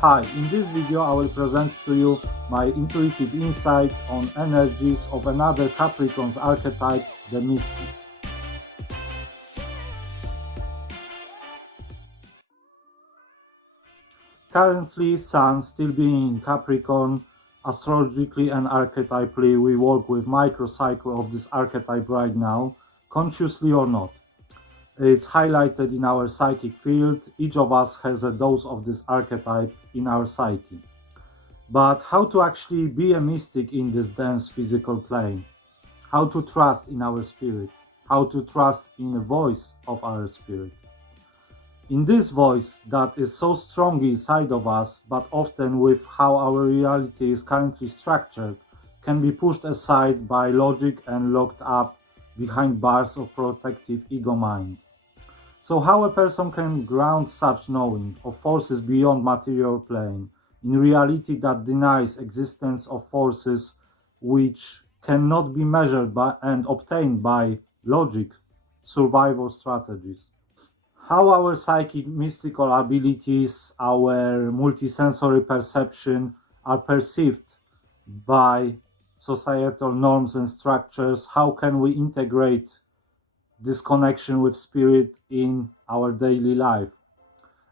Hi, in this video I will present to you my intuitive insight on energies of another Capricorn's archetype, the Mystic. Currently, Sun still being in Capricorn, astrologically and archetypally we work with microcycle of this archetype right now, consciously or not. It's highlighted in our psychic field. Each of us has a dose of this archetype in our psyche. But how to actually be a mystic in this dense physical plane? How to trust in our spirit? How to trust in the voice of our spirit? In this voice that is so strong inside of us, but often with how our reality is currently structured, can be pushed aside by logic and locked up behind bars of protective ego mind. So how a person can ground such knowing of forces beyond material plane in reality that denies existence of forces which cannot be measured by and obtained by logic, survival strategies? How our psychic mystical abilities, our multisensory perception are perceived by societal norms and structures? How can we integrate this connection with spirit in our daily life?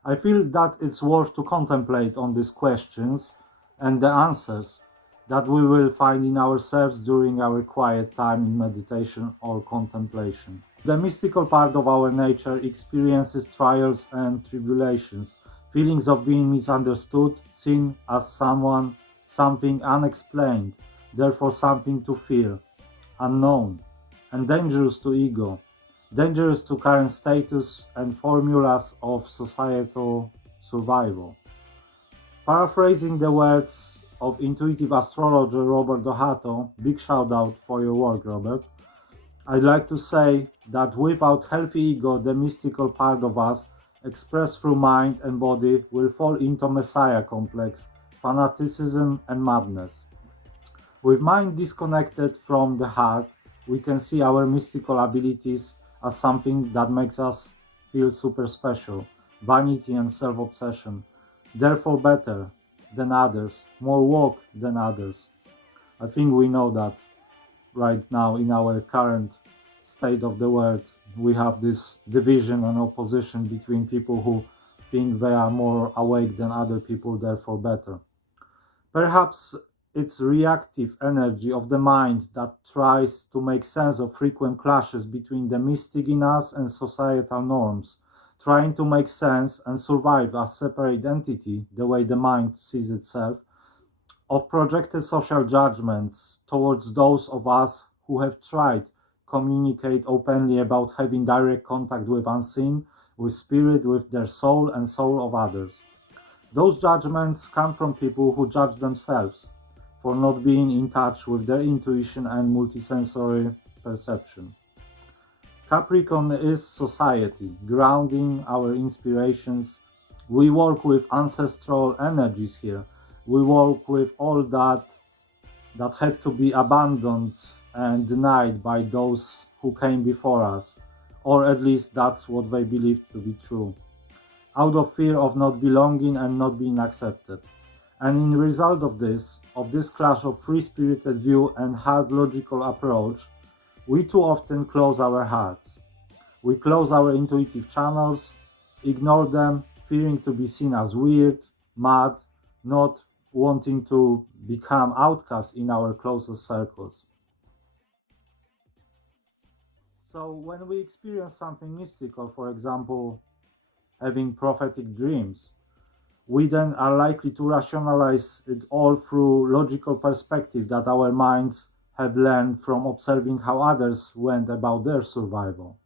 I feel that it's worth to contemplate on these questions and the answers that we will find in ourselves during our quiet time in meditation or contemplation. The mystical part of our nature experiences trials and tribulations, feelings of being misunderstood, seen as someone, something unexplained, therefore something to fear, unknown, and dangerous to ego, dangerous to current status and formulas of societal survival. Paraphrasing the words of intuitive astrologer Robert Dohato, big shout out for your work, Robert, I'd like to say that without healthy ego, the mystical part of us, expressed through mind and body, will fall into messiah complex, fanaticism, and madness. With mind disconnected from the heart, we can see our mystical abilities as something that makes us feel super special, vanity and self-obsession, therefore better than others, more woke than others. I think we know that right now in our current state of the world. We have this division and opposition between people who think they are more awake than other people, therefore better. Perhaps it's reactive energy of the mind that tries to make sense of frequent clashes between the mystic in us and societal norms, trying to make sense and survive as separate entity, the way the mind sees itself, of projected social judgments towards those of us who have tried communicate openly about having direct contact with unseen, with spirit, with their soul and soul of others. Those judgments come from people who judge themselves for not being in touch with their intuition and multisensory perception. Capricorn is society, grounding our inspirations. We work with ancestral energies here. We work with all that had to be abandoned and denied by those who came before us, or at least that's what they believed to be true, out of fear of not belonging and not being accepted. And in result of this clash of free-spirited view and hard logical approach, we too often close our hearts. We close our intuitive channels, ignore them, fearing to be seen as weird, mad, not wanting to become outcasts in our closest circles. So when we experience something mystical, for example, having prophetic dreams, we then are likely to rationalize it all through logical perspective that our minds have learned from observing how others went about their survival.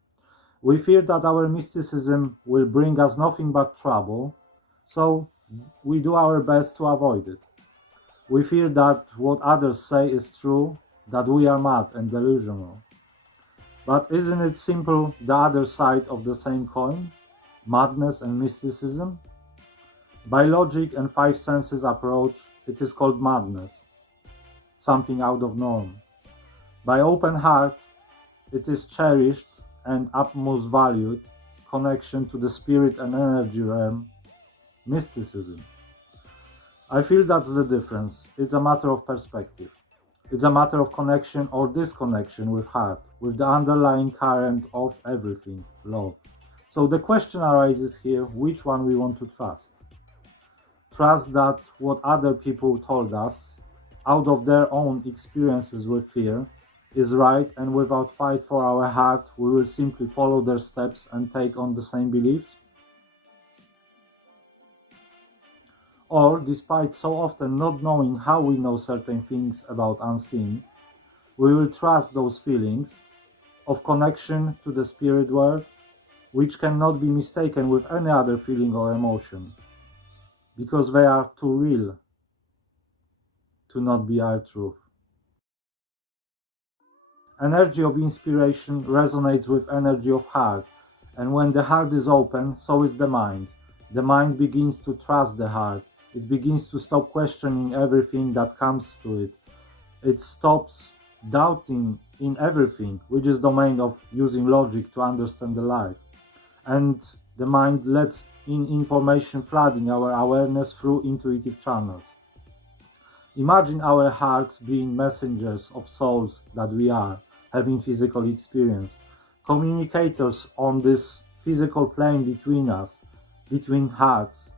We fear that our mysticism will bring us nothing but trouble, so we do our best to avoid it. We fear that what others say is true, that we are mad and delusional. But isn't it simple the other side of the same coin? Madness and mysticism? By logic and five senses approach, it is called madness, something out of norm. By open heart, it is cherished and utmost valued connection to the spirit and energy realm, mysticism. I feel that's the difference. It's a matter of perspective. It's a matter of connection or disconnection with heart, with the underlying current of everything, love. So the question arises here, which one we want to trust. Trust that what other people told us, out of their own experiences with fear, is right, and without fight for our heart, we will simply follow their steps and take on the same beliefs? Or, despite so often not knowing how we know certain things about unseen, we will trust those feelings of connection to the spirit world, which cannot be mistaken with any other feeling or emotion, because they are too real to not be our truth. Energy of inspiration resonates with energy of heart, and when the heart is open, so is the mind. The mind begins to trust the heart. It begins to stop questioning everything that comes to it. It stops doubting in everything, which is domain of using logic to understand the life. And the mind lets in information flooding our awareness through intuitive channels. Imagine our hearts being messengers of souls that we are, having physical experience, communicators on this physical plane between us, between hearts,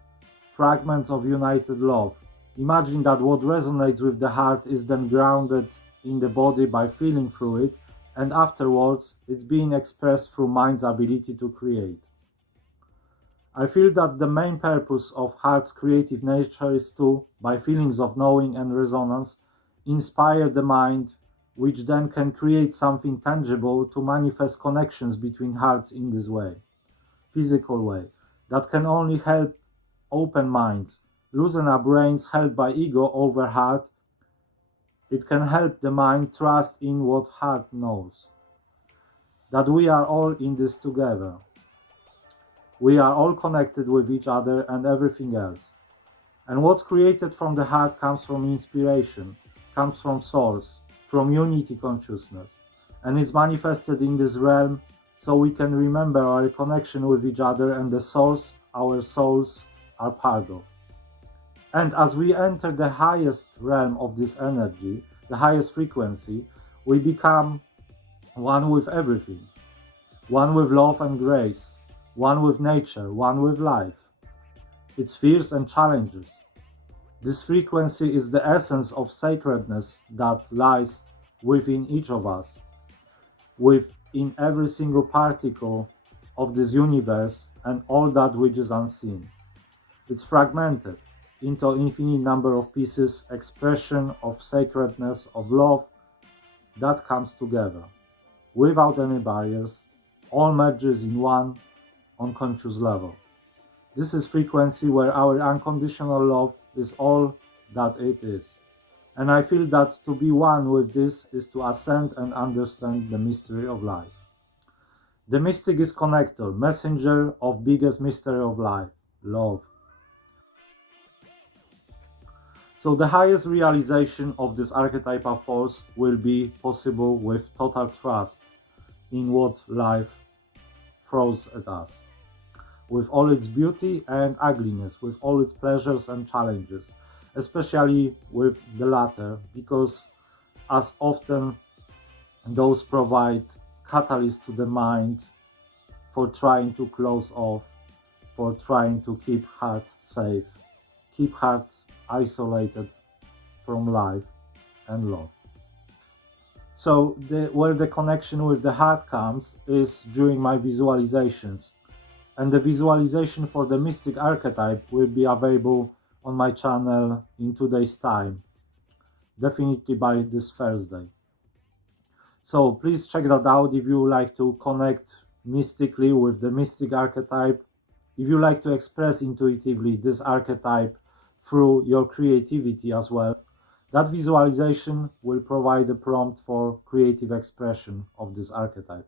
fragments of united love. Imagine that what resonates with the heart is then grounded in the body by feeling through it, and afterwards it's being expressed through mind's ability to create. I feel that the main purpose of heart's creative nature is to, by feelings of knowing and resonance, inspire the mind, which then can create something tangible to manifest connections between hearts in this way, physical way, that can only help open minds, loosen our brains held by ego over heart. It can help the mind trust in what heart knows, that we are all in this together. We are all connected with each other and everything else. And what's created from the heart comes from inspiration, comes from source, from unity consciousness, and is manifested in this realm so we can remember our connection with each other and the source our souls are part of. And as we enter the highest realm of this energy, the highest frequency, we become one with everything, one with love and grace, one with nature, one with life, its fears and challenges. This frequency is the essence of sacredness that lies within each of us, within every single particle of this universe and all that which is unseen. It's fragmented into an infinite number of pieces, expression of sacredness, of love that comes together, without any barriers, all merges in one unconscious level. This is frequency where our unconditional love is all that it is. And I feel that to be one with this is to ascend and understand the mystery of life. The mystic is connector, messenger of biggest mystery of life, love. So the highest realization of this archetypal force will be possible with total trust in what life throws at us, with all its beauty and ugliness, with all its pleasures and challenges, especially with the latter, because as often those provide catalyst to the mind for trying to close off, for trying to keep heart safe, keep heart isolated from life and love. So where the connection with the heart comes is during my visualizations, and the visualization for the Mystic Archetype will be available on my channel in 2 days time, definitely by this Thursday. So please check that out if you like to connect mystically with the Mystic Archetype, if you like to express intuitively this archetype through your creativity as well. That visualization will provide a prompt for creative expression of this archetype.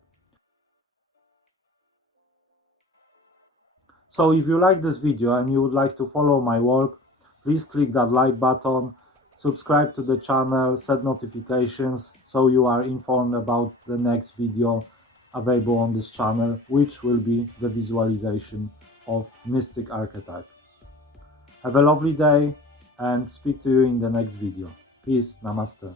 So if you like this video and you would like to follow my work, please click that like button, subscribe to the channel, set notifications so you are informed about the next video available on this channel, which will be the visualization of Mystic Archetype. Have a lovely day. and speak to you in the next video. Peace, namaste.